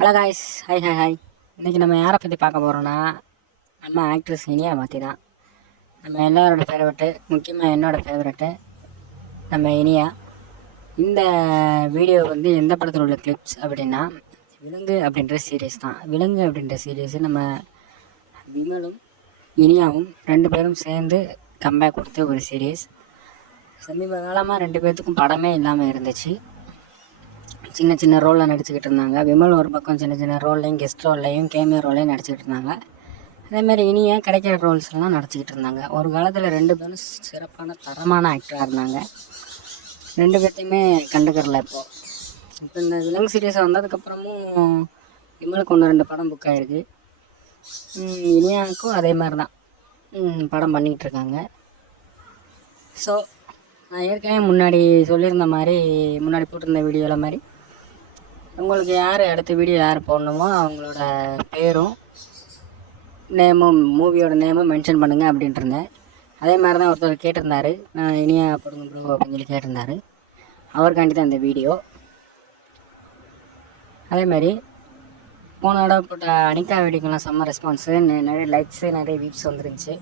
Hello guys, hi hi hi. இன்றைக்கி நம்ம யாரை பற்றி பார்க்க போகிறோன்னா, நம்ம ஆக்ட்ரஸ் இனியா பற்றி தான். நம்ம எல்லாரோட ஃபேவரெட்டு, முக்கியமாக என்னோடய ஃபேவரெட்டு நம்ம இனியா. இந்த வீடியோ வந்து எந்த படத்தில் உள்ள கிளிப்ஸ் அப்படின்னா, விலங்கு அப்படின்ற சீரியஸ் தான். விலங்கு அப்படின்ற சீரியஸு நம்ம விமலும் இனியாவும் 2 பேரும் சேர்ந்து கம்பேக் கொடுத்த ஒரு சீரியஸ். சமீப காலமாக 2 பேர்த்துக்கும் படமே இல்லாமல் இருந்துச்சு. சின்ன சின்ன ரோலில் நடிச்சுக்கிட்டு இருந்தாங்க. விமல் ஒரு பக்கம் சின்ன சின்ன ரோல்லையும் கெஸ்ட் ரோல்லையும் கேமியோ ரோல்லையும் நடிச்சுக்கிட்டு இருந்தாங்க. அதேமாதிரி இனியா கிடைக்கிற ரோல்ஸ்லாம் நடிச்சுக்கிட்டு இருந்தாங்க. ஒரு காலத்தில் 2 பேரும் சிறப்பான தரமான ஆக்டராக இருந்தாங்க. 2 பேர்த்தையுமே கண்டுக்கிறல இப்போ இந்த விலங்கு சீரியஸாக வந்ததுக்கப்புறமும் விமலுக்கு 1-2 படம் புக் ஆகிருக்கு. இனியாவுக்கும் அதே மாதிரி தான் படம் பண்ணிகிட்ருக்காங்க. ஸோ நான் ஏற்கனவே முன்னாடி சொல்லியிருந்த மாதிரி, முன்னாடி போட்டிருந்த வீடியோவில் மாதிரி, உங்களுக்கு யார் அடுத்த வீடியோ யார் போடணுமோ அவங்களோட பேரும் நேமும் மூவியோட நேமும் மென்ஷன் பண்ணுங்கள் அப்படின்ட்டு இருந்தேன். அதே மாதிரி தான் ஒருத்தர் கேட்டிருந்தாரு, நான் இனியா போடுங்க ப்ரோ அப்படின்னு சொல்லி கேட்டிருந்தாரு. அவருக்காண்டி தான் இந்த வீடியோ. அதேமாதிரி போன தடவை போட்ட அனிகா வீடியோக்கெல்லாம் செம்ம ரெஸ்பான்ஸு, நிறைய லைக்ஸு, நிறைய வியூஸ் வந்துருந்துச்சு.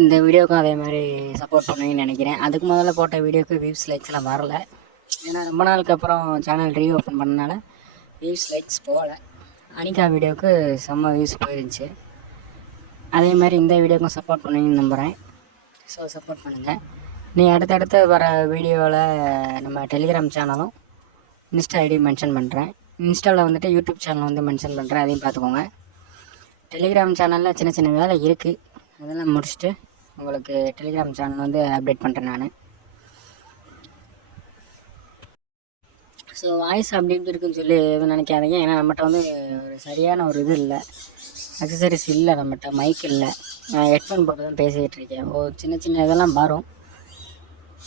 இந்த வீடியோவுக்கும் அதே மாதிரி சப்போர்ட் பண்ணுவீங்கன்னு நினைக்கிறேன். அதுக்கு முதல்ல போட்ட வீடியோவுக்கு வியூஸ் லைக்ஸ்லாம் வரல. ஏன்னா ரொம்ப நாளுக்கு அப்புறம் சேனல் ரீஓப்பன் பண்ணனால வியூஸ் லைக்ஸ் போகலை. அனிகா வீடியோவுக்கு செம்ம வியூஸ் போயிருந்துச்சு. அதே மாதிரி இந்த வீடியோக்கும் சப்போர்ட் பண்ணுவீங்கன்னு நம்புகிறேன். ஸோ சப்போர்ட் பண்ணுங்கள். நீ அடுத்தடுத்து வர வீடியோவில் நம்ம டெலிகிராம் சேனலும் இன்ஸ்டா ஐடியும் மென்ஷன் பண்ணுறேன். இன்ஸ்டாவில் வந்துட்டு யூடியூப் சேனல் வந்து மென்ஷன் பண்ணுறேன், அதையும் பார்த்துக்கோங்க. டெலிகிராம் சேனலில் சின்ன சின்ன வேலை இருக்குது, அதெல்லாம் முடிச்சுட்டு உங்களுக்கு டெலிகிராம் சேனல் வந்து அப்டேட் பண்ணுறேன் நான். ஸோ வாய்ஸ் அப்படி இப்படி இருக்குன்னு சொல்லி எதுவும் நினைக்காதீங்க. ஏன்னா நம்மகிட்ட வந்து ஒரு சரியான ஒரு இது இல்லை, அக்சசரிஸ் இல்லை, நம்மகிட்ட மைக் இல்லை. நான் ஹெட்ஃபோன் போட்டு தான் பேசிக்கிட்டு இருக்கேன். சின்ன சின்ன இதெல்லாம் வரும்,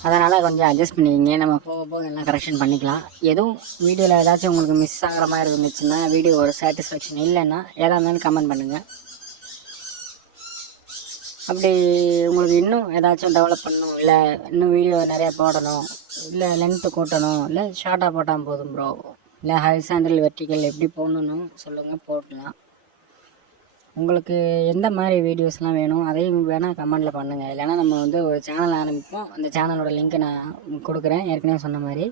அதனால் கொஞ்சம் அட்ஜஸ்ட் பண்ணிக்கிங்க. நம்ம போக போக எல்லாம் கரெக்ஷன் பண்ணிக்கலாம். எதுவும் வீடியோவில் ஏதாச்சும் உங்களுக்கு மிஸ் ஆகிற மாதிரி இருந்துச்சுன்னா, வீடியோ ஒரு சாட்டிஸ்ஃபேக்ஷன் இல்லைன்னா எதாக இருந்தாலும் கமெண்ட் பண்ணுங்கள். அப்படி உங்களுக்கு இன்னும் ஏதாச்சும் டெவலப் பண்ணணும், இல்லை இன்னும் வீடியோ நிறையா போடணும், இல்லை லென்த்து கூட்டணும், இல்லை ஷார்ட்டாக போட்டால் போதும் ப்ரோ, இல்லை ஹரிசாண்டல் வெர்டிக்கல் எப்படி போடணுன்னு சொல்லுங்கள், போடலாம். உங்களுக்கு எந்த மாதிரி வீடியோஸ்லாம் வேணும் அதையும் வேணால் கமெண்டில் பண்ணுங்கள். இல்லைனா நம்ம வந்து ஒரு சேனல் ஆரம்பிப்போம், அந்த சேனலோட லிங்க்கை நான் கொடுக்குறேன் ஏற்கனவே சொன்ன மாதிரி.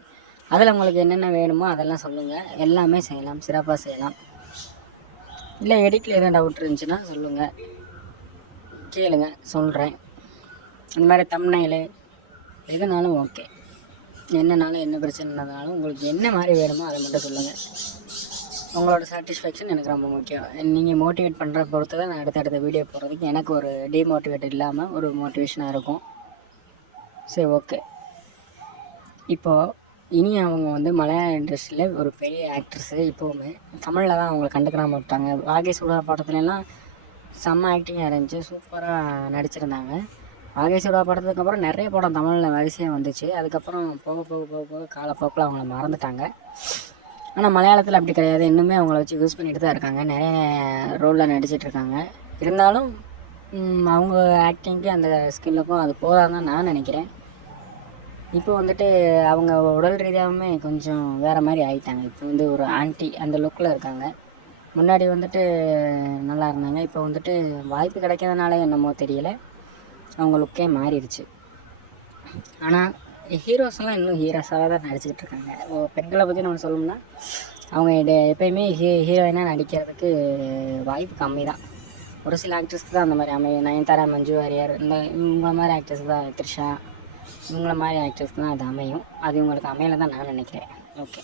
அதில் உங்களுக்கு என்னென்ன வேணுமோ அதெல்லாம் சொல்லுங்கள், எல்லாமே செய்யலாம், சிறப்பாக செய்யலாம். இல்லை எடிட்டில் எதுவும் டவுட் இருந்துச்சுன்னா சொல்லுங்கள், கேளுங்க, சொல்கிறேன். அந்த மாதிரி தம்ப்நெயிலு எதுனாலும் ஓகே, என்னன்னாலும் என்ன பிரச்சனைனாலும் உங்களுக்கு என்ன மாதிரி வேணுமோ அதை மட்டும் சொல்லுங்கள். உங்களோட சாட்டிஸ்ஃபேக்ஷன் எனக்கு ரொம்ப முக்கியம். நீங்கள் மோட்டிவேட் பண்ணுற பொறுத்து தான் நான் அடுத்தடுத்த வீடியோ போடுறதுக்கு எனக்கு ஒரு டிமோட்டிவேட் இல்லாமல் ஒரு மோட்டிவேஷனாக இருக்கும். சரி, ஓகே. இப்போது இனி அவங்க வந்து மலையாள இண்டஸ்ட்ரியில் ஒரு பெரிய ஆக்ட்ரஸ்ஸு. இப்போவுமே தமிழில் தான் அவங்களை கண்டுக்கிறாமல் விட்டாங்க. வாகை சுடா படத்துலலாம் செம்ம ஆக்டிங்காக இருந்துச்சு, சூப்பராக நடிச்சிருந்தாங்க. வாகை சுடா படத்துக்கப்புறம் நிறைய படம் தமிழில் வரிசையாக வந்துச்சு. அதுக்கப்புறம் போக போக போக போக காலப்போக்கில் அவங்கள மறந்துட்டாங்க. ஆனால் மலையாளத்தில் அப்படி கிடையாது, இன்னுமே அவங்கள வச்சு யூஸ் பண்ணிட்டு தான் இருக்காங்க. நிறைய ரோலில் நடிச்சிட்ருக்காங்க. இருந்தாலும் அவங்க ஆக்டிங்க்கு அந்த ஸ்கில்லுக்கும் அது போதாதான் நான் நினைக்கிறேன். இப்போ வந்துட்டு அவங்க உடல் ரீதியாகவுமே கொஞ்சம் வேறு மாதிரி ஆகிட்டாங்க. இப்போ வந்து ஒரு ஆன்டி அந்த லுக்கில் இருக்காங்க. முன்னாடி வந்துட்டு நல்லா இருந்தாங்க, இப்போ வந்துட்டு வாய்ப்பு கிடைக்கிறதுனால என்னமோ தெரியலை, அவங்க லுக்கே மாறிடுச்சு. ஆனால் ஹீரோஸ்லாம் இன்னும் ஹீரோஸாக தான் நடிச்சுக்கிட்டு இருக்காங்க. பெண்களை பற்றி நம்ம சொல்லணும்னா அவங்க எப்போயுமே ஹீரோயினாக நடிக்கிறதுக்கு வாய்ப்பு கம்மி தான். ஒரு சில ஆக்ட்ரஸ்க்கு தான் அந்த மாதிரி அமையும். நயன்தாரா, மஞ்சு வாரியர், இவங்கள மாதிரி ஆக்ட்ரஸ் தான், த்ரிஷா, இவங்கள மாதிரி ஆக்ட்ரஸ்க்கு தான் அது அமையும். அது இவங்களுக்கு அமையலை தான் நான் நினைக்கிறேன். ஓகே.